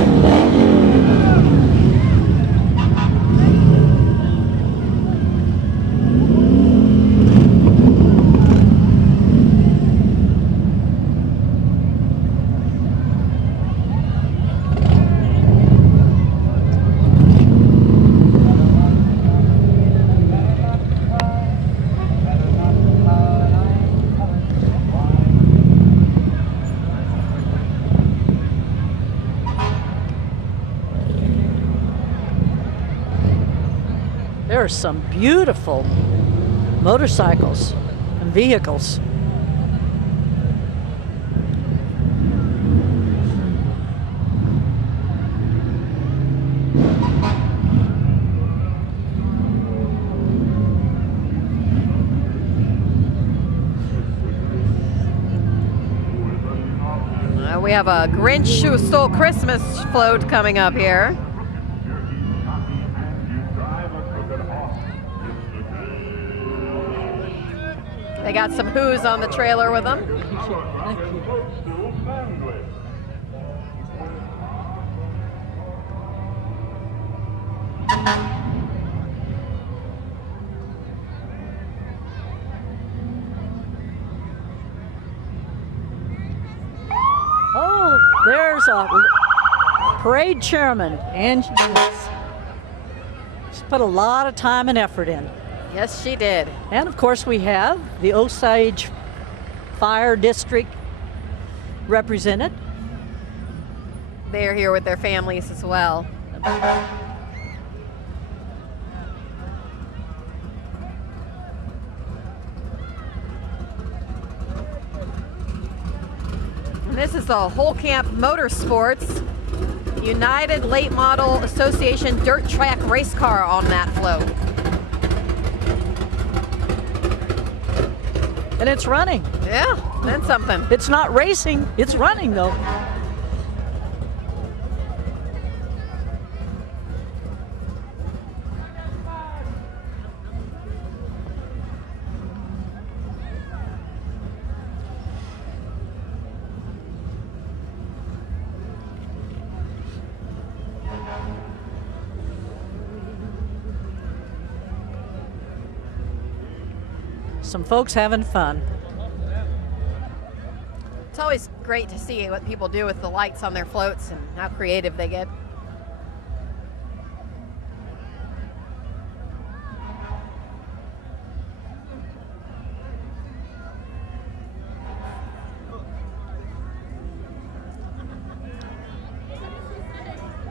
There are some beautiful motorcycles and vehicles. We have a Grinch Who Stole Christmas float coming up here. They got some Who's on the trailer with them. Oh, there's a parade chairman, and she's put a lot of time and effort in. Yes, she did. And of course we have the Osage Fire District represented. They're here with their families as well. And this is the Whole Camp Motorsports United Late Model Association Dirt Track Race Car on that float. And it's running. Yeah, that's something. It's not racing, it's running though. Some folks having fun. It's always great to see what people do with the lights on their floats and how creative they get.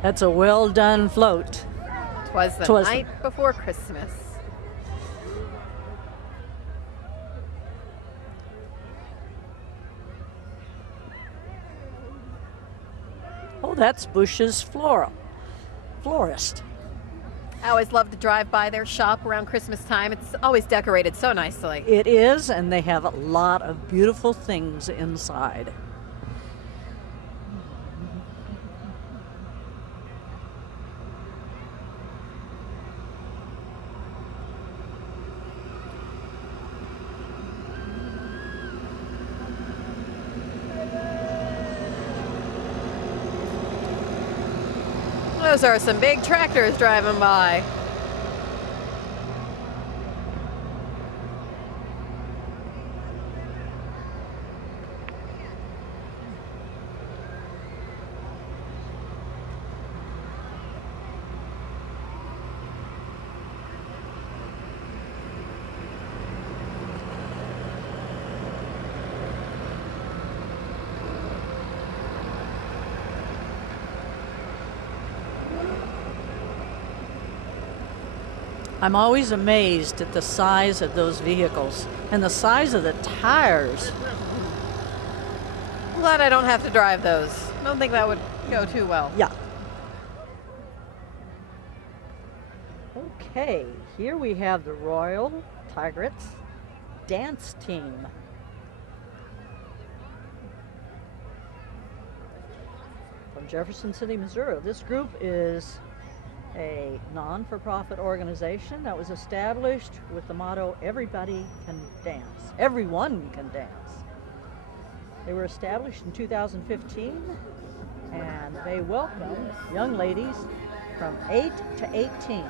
That's a well done float. Twas the night before Christmas. Oh, that's Bush's florist. I always love to drive by their shop around Christmas time. It's always decorated so nicely. It is, and they have a lot of beautiful things inside. Those are some big tractors driving by. I'm always amazed at the size of those vehicles and the size of the tires. I'm glad I don't have to drive those. I don't think that would go too well. Yeah. Okay, here we have the Royal Tigrets dance team. From Jefferson City, Missouri. This group is a non-for-profit organization that was established with the motto, everybody can dance. Everyone can dance. They were established in 2015, and they welcome young ladies from 8 to 18.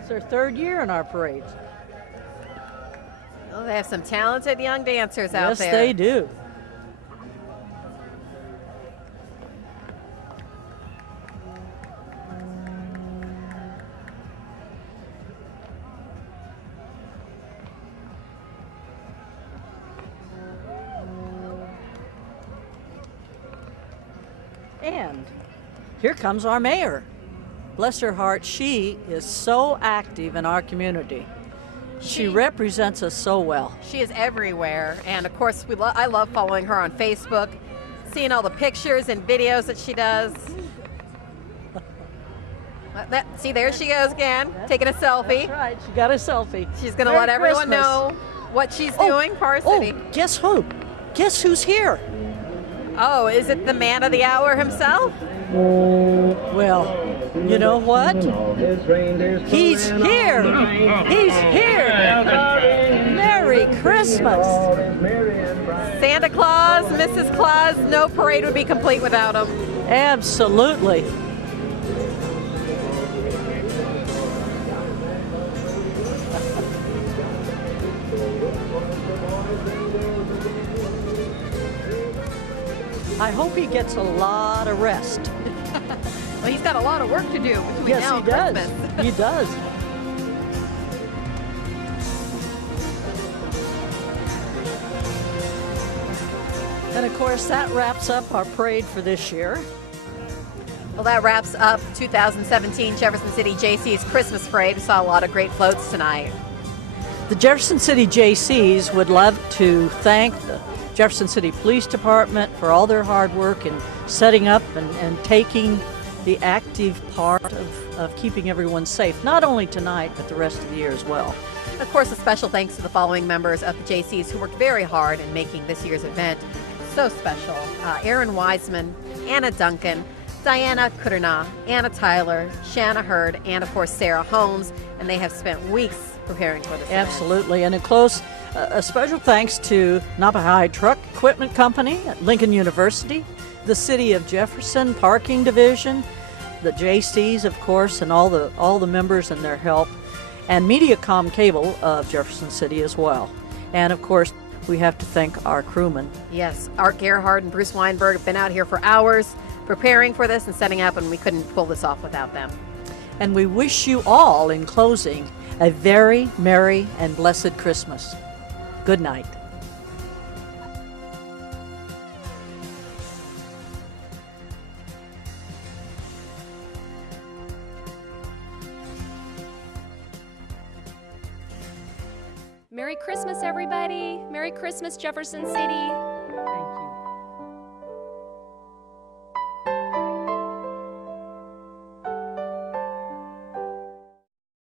It's their third year in our parades. Well, they have some talented young dancers out there. Yes, they do. And here comes our mayor. Bless her heart, she is so active in our community. She represents us so well. She is everywhere, and of course, I love following her on Facebook, seeing all the pictures and videos that she does. See, there she goes again, taking a selfie. That's right, she got a selfie. She's going to let everyone know what she's doing for our city. Oh, guess who? Guess who's here? Oh, is it the man of the hour himself? Well, you know what? He's here! He's here! Merry Christmas! Santa Claus, Mrs. Claus, no parade would be complete without him. Absolutely. I hope he gets a lot of rest. Well, he's got a lot of work to do between now and Christmas. He does. And of course, that wraps up our parade for this year. Well, that wraps up 2017 Jefferson City Jaycees Christmas Parade. We saw a lot of great floats tonight. The Jefferson City Jaycees would love to thank the Jefferson City Police Department for all their hard work in setting up and taking the active part of keeping everyone safe, not only tonight, but the rest of the year as well. Of course, a special thanks to the following members of the Jaycees who worked very hard in making this year's event so special. Aaron Wiseman, Anna Duncan, Diana Kuderna, Anna Tyler, Shanna Hurd, and of course Sarah Holmes, and they have spent weeks preparing for this event. Absolutely, and in close, a special thanks to Napa High Truck Equipment Company at Lincoln University, the City of Jefferson Parking Division, the Jaycees, of course, and all the members and their help, and Mediacom Cable of Jefferson City as well. And of course, we have to thank our crewmen. Yes, Art Gerhard and Bruce Weinberg have been out here for hours preparing for this and setting up, and we couldn't pull this off without them. And we wish you all, in closing, a very merry and blessed Christmas. Good night. Merry Christmas, everybody. Merry Christmas, Jefferson City.